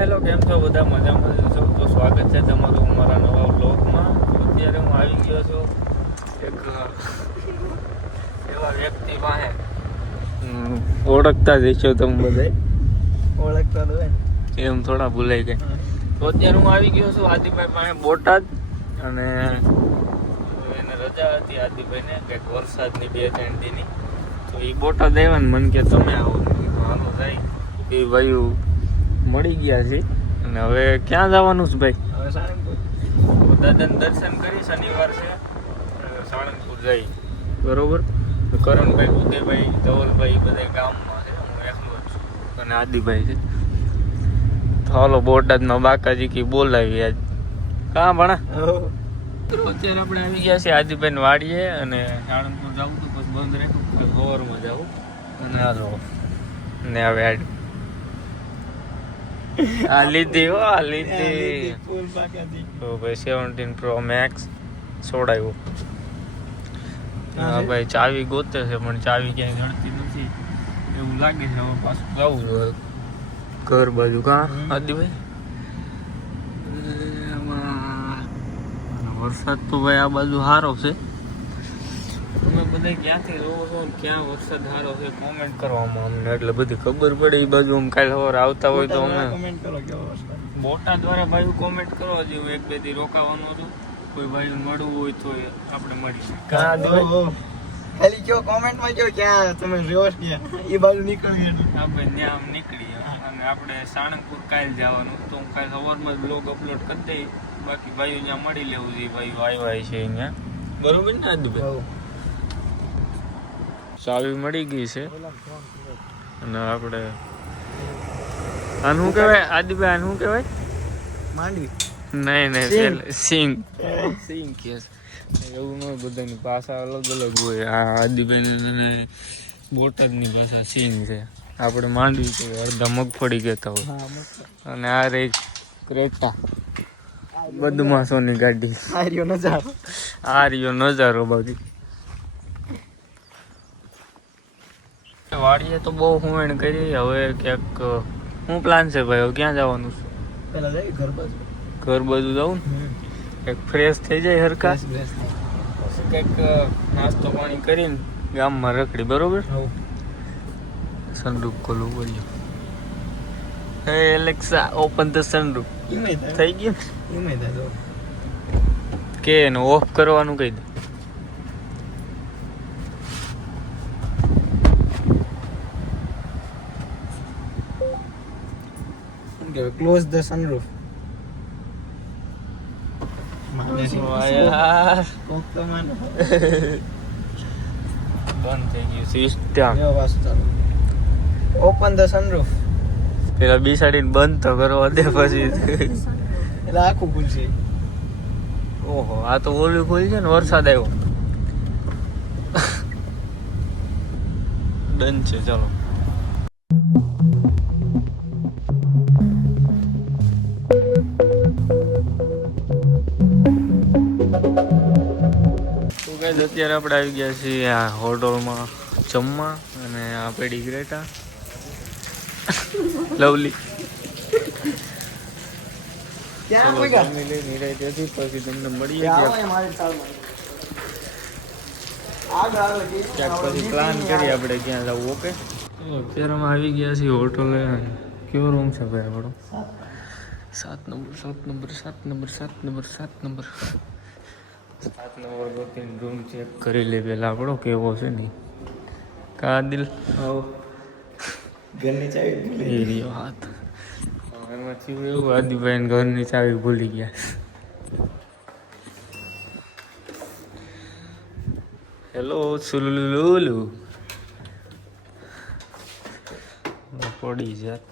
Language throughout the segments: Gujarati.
હેલો કેમ છો બધા મજામાં છો? તો સ્વાગત છે તમારું અમારા નવા વ્લોગમાં. અત્યારે હું આવી ગયો છું એક એવા વ્યક્તિ પાસે ઓળખતા જ છો તમે બધા, ઓળખતા તો હોય એમ થોડા ભૂલાઈ ગયા. તો અત્યારે હું આવી ગયો છું આદિભાઈ પાસે બોટાદ, અને એને રજા હતી આદિભાઈને કંઈક વરસાદની 2-3 દીની. તો એ બોટાદ આવ્યા ને મને કે તમે આવો, હાલો જાય. એ ભાઈ મળી ગયા છે અને હવે ક્યાં જવાનું છે ભાઈ? હવે સારંગપુર દાદાને દર્શન કરી, શનિવાર છે, સાળંગપુર જઈ બરોબર. કરણભાઈ, ઉદયભાઈ, ધવલભાઈ બધા ગામમાં છે, હું એકલો જ છું અને આદિભાઈ છે. તો હાલો બોટાદમાં બાકાજી કી બોલાવી આજ. કાં ભણા? અત્યારે આપણે આવી ગયા છે આદિભાઈને વાડીએ, અને સાળંગપુર જવું તો પછી બંધ રાખ્યું, ગોરમાં જવું. અને હાલો ને હવે આ લીધી હો, આ લીધી. ફૂલ પાક્યા તો ભાઈ 17 Pro Max છોડાયું. હા ભાઈ ચાવી ગોતે છે પણ ચાવી ક્યાંય ગણતી નથી એવું લાગે છે. હવે પાછું જવું જોઈએ ઘર બાજુ. કાં આદિભાઈ? વરસાદ તો ભાઈ આ બાજુ સારો છે. તમે બધા ક્યાંથી જોવો છો ને ક્યાં વરસાદ સારો છે કોમેન્ટ કરવામાં અમને, એટલે બધી ખબર પડે. એ બાજુ આમ કાલે સવારે આવતા હોય તો અમે કમેન્ટ કરો કેવો વરસાદ. બોટાદ દ્વારા ભાઈ કોમેન્ટ કરો. હજી હું 1-2 દી રોકાવાનું છું, કોઈ ભાઈ મળવું હોય તો આપણે મળીશું. ખાલી કયો કોમેન્ટમાં કયો ક્યાં તમે રહ્યો છો, ક્યાં એ બાજુ નીકળી આપણે ત્યાં આમ નીકળીએ. અને આપણે સાળંગપુર કાલે જવાનું, તો હું કાલે સવારમાં જ બ્લોગ અપલોડ કરી દઈ. બાકી ભાઈઓ ત્યાં મળી લેવું છે, ભાઈઓ આવ્યા છે અહીંયા બરોબર ને આદુભાઈ? ચાવી મળી ગઈ છે અને આપણે આનું શું કહેવાય આદિભાઈ? આનું શું કહેવાય? માંડવી નહીં પેલા સિંગ કે એવું ન હોય, બધાની ભાષા અલગ અલગ હોય. આ આદિભાઈ બોટાદની ભાષા સિંગ છે, આપણે માંડવી કહીએ, અડધા મગફળી કહેતા હોય. અને આ રે ક્રેટા, બદમાશોની ગાડી. આ રહ્યો નજારો બાકી. વાડીએ તો બહુ હુમેણ કરી. હવે ક્યાંક શું પ્લાન છે ભાઈ? હવે ક્યાં જવાનું છે? પેલા જાય ઘર બાજુ. ઘર બાજુ જવું ને, કંઈક ફ્રેશ થઈ જાય હરખા, કંઈક નાસ્તો પાણી કરીને ગામમાં રખડી બરોબર. સનરૂફ ખોલવું પડ્યું. હે એલેક્સા ઓપન ધ સનરૂફ. થઈ ગયું કે એને ઓફ કરવાનું કહી દે. Close the sunroof. યાર કોક તો માનો બંધ થઈ ગયું સિસ્ટમ. Open the sunroof. પેલા બિસાડીને બંધ તો કરવા દે પછી. એટલે આખું ખુલશે. ઓહો, આ તો ઓલું ખુલી છે ને, વરસાદ આવ્યો. ડન છે, ચાલો. અત્યારે આપણે આવી ગયા છીએ આ હોટલમાં જમવા, અને આ પેડી ગ્રેટા લવલી. પછી તમને મળીએ પછી પ્લાન કરીએ આપણે ક્યાં જવું. ઓકે, અત્યારે અમે આવી ગયા છીએ હોટલે. કયો રૂમ છે ભાઈ આપણો? 7 નંબર 7 નંબર ગોતીને રૂમ ચેક કરી લે પેલા આપણો કેવો છે નહીં. કા દિલ ઘરની ચાવી એ રહ્યો હાથ. એમાં થયું એવું, આદિભાઈ ઘરની ચાવી ભૂલી ગયા. હેલો સુલુલુલુ પડી જાત.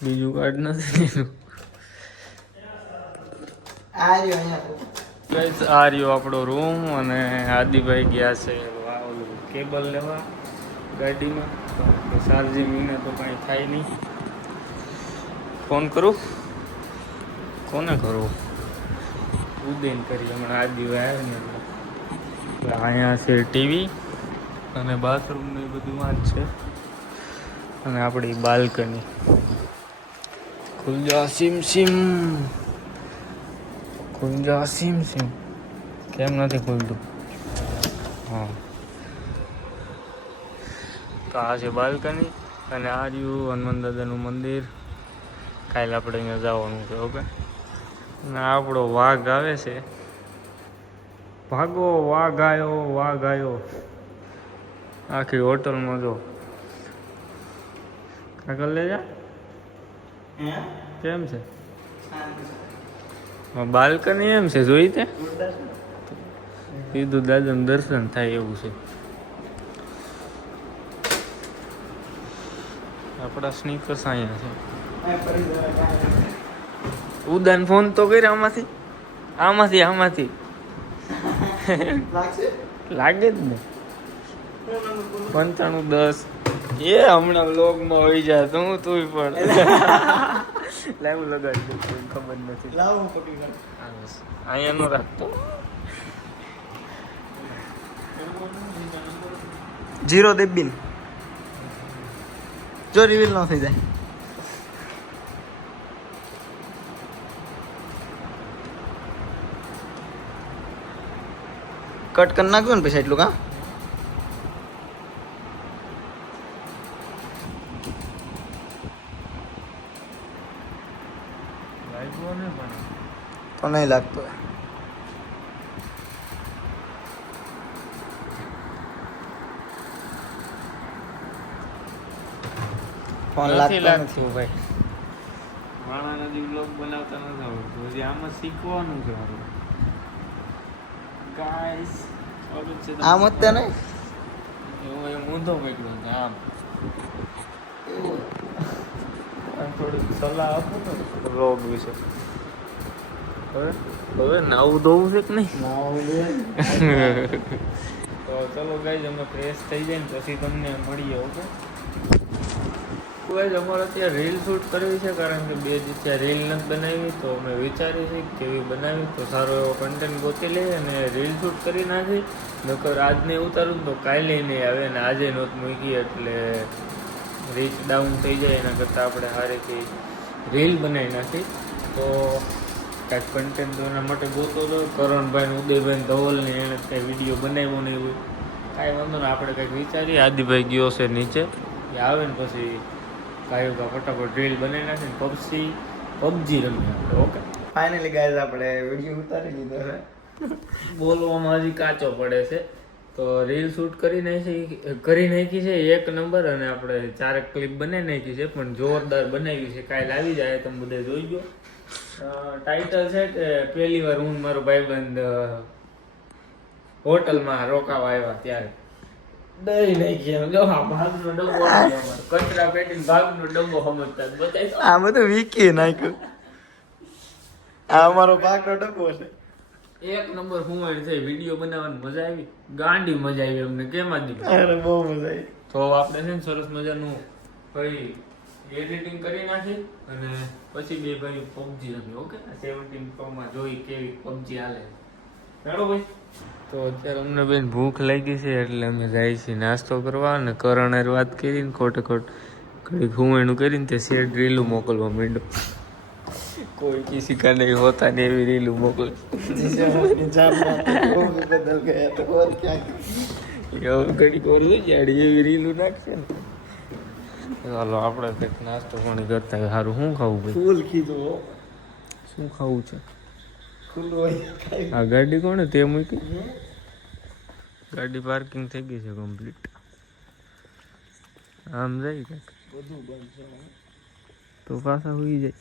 બીજું કાર્ડ નથી એનું. આ રહ્યો આપણો રૂમ, અને આદિભાઈ ગયા છે ઓલું કેબલ લેવા ગાડીમાં. ચાર્જિંગ વિના તો કાંઈ થાય નહીં. ફોન કરું? કોને કરું? ઉદયન કરી હમણાં આદિભાઈ આવે ને એટલે અહીંયા છે ટીવી અને બાથરૂમ ને બધું વાંચ છે અને આપણી બાલ્કની. ખુલ જા સીમ સીમ, ખુલ જા સીમ સીમ. કેમ નથી ખુલતું? હા, તો આ છે બાલ્કની અને આ રહ્યું હનુમાન દાદાનું મંદિર. કાલે આપણે અહીંયા જવાનું છે. ઓકે, અને આપણો વાઘ આવે છે. ભાગો, વાઘ આવ્યો, વાઘ આવ્યો. આખી હોટલમાં જો આગળ લઈ જા. કેમ છે બાલ્કની? એમ છે, જોઈ તે સીધું દાદાનું દર્શન થાય એવું છે. આપણા સ્નીકર્સ અહીંયા છે. ઉદાન ફોન તો કર્યો આમાંથી આમાંથી આમાંથી લાગે જ ને. 9510 એ હમણાં વ્લોગમાં હોઈ જાય તો હું તું પણ લાઈવ લગાડી દઉં. કોઈ ખબર નથી. અહીંયા નો રાખતો. 0 દેબીન જો રિવીલ ન થઈ જાય. કટ કરી નાખજો ને પછી એટલું. કા તો નહીં લાગતો. ફોન નથી લાગતો લાગતું ભાઈ. માણા નદી વ્લોગ બનાવતા નથી આવડતું. હજી આમાં શીખવાનું છે મારું. ગાઈસ આમ જ તે નહીં. એવો એ ઊંધો પકડ્યો છે આમ. થોડીક સલાહ આપો ને વ્લોગ વિશે. હવે નાવું ધોવું છે કે નહીં? તો ચલો ગાઈસ, અમે ફ્રેશ થઈ જાય ને પછી તમને મળીએ. ઓકે ગાઈસ, અમારે ત્યાં રીલ શૂટ કરવી છે કારણ કે 2 દિવસ ત્યાં રીલ નથી બનાવી. તો અમે વિચાર્યું છે કે કેવી બનાવી તો સારો એવો કન્ટેન્ટ ગોતી લઈએ અને રીલ શૂટ કરી નાખી. નકર આજ નહીં ઉતારું તો કાલે નહીં આવે અને આજે નહોત મૂકી એટલે રીચ ડાઉન થઈ જાય. એના કરતાં આપણે સારીથી રીલ બનાવી નાખી. તો કાંઈક કન્ટેન્ટ તો એના માટે ગોતો હતો. કરણભાઈ, ઉદયભાઈ, ધવલને એણે કાંઈ વિડીયો બનાવ્યો નહીં હોય. કાંઈ વાંધો ને, આપણે કંઈક વિચારીએ. આદિભાઈ ગયો છે નીચે, એ આવે ને પછી કાંઈ ફટાફટ રીલ બનાવી નાખીને પબજી રમીએ આપણે. ઓકે ફાઇનલી ગાઈઝ આપણે વિડીયો ઉતારી લીધો છે. બોલવામાં હજી કાચો પડે છે. તો રીલ શૂટ કરી નાખી છે 1 નંબર. અને આપણે 4 ક્લિપ બનાવી નાખી છે પણ જોરદાર બનાવી છે. કાલે આવી જાય, તમે બધા જોઈ ગયો. ટાઇટલ છે કે પહેલી વાર હું મારો ભાઈબંધ હોટલમાં રોકાવા આવ્યા ત્યારે દહીં નાખી. જો હા, ભાગનો ડબ્બો કચરા પેટીને ભાગનો ડબ્બો સમજતા બતાવી. આ બધું વીકી નાખ્યું. આ અમારો પાકનો ડબ્બો છે. 1 નંબર હુંવાડી થઈ. વિડીયો બનાવવાની મજા આવી, ગાંડી મજા આવી અમને. કેમ આદી? અરે બહુ મજા આવી. તો આપણે છે ને સરસ મજાનું ભાઈ એડિટિંગ કરી નાખી અને પછી 2 ભાઈ પબજી રમી. ઓકે 17 પ્રોમાં જોઈ કેવી પબજી હાલે. હેડો ભાઈ. તો અત્યારે અમને બેન ભૂખ લાગી છે એટલે અમે જાય છીએ નાસ્તો કરવા. અને કરણ વાત કરીને ખોટે ખોટ ઘડીક હુંવાણું કરીને તે શેડ રીલું મોકલવા માંડ્યો. કોઈ કિસી કા નહીં હોતા ને એવી રીલું મોકલે. બદલ ગયા તો ઓર ક્યાં ઘડી કરી જાડી એવી રીલું નાખશે ને. ચાલો આપણે કંઈક નાસ્તો પાણી કરતા હોય. સારું શું ખાવું ભાઈ? ફૂલ કીધું. શું ખાવું છે? ખુલ્લું હોય. આ ગાડી કોણે તે મૂકી? ગાડી પાર્કિંગ થઈ ગઈ છે કમ્પ્લીટ. આમ જાય કંઈક બધું બંધ છે તો પાછા હોઈ જાય.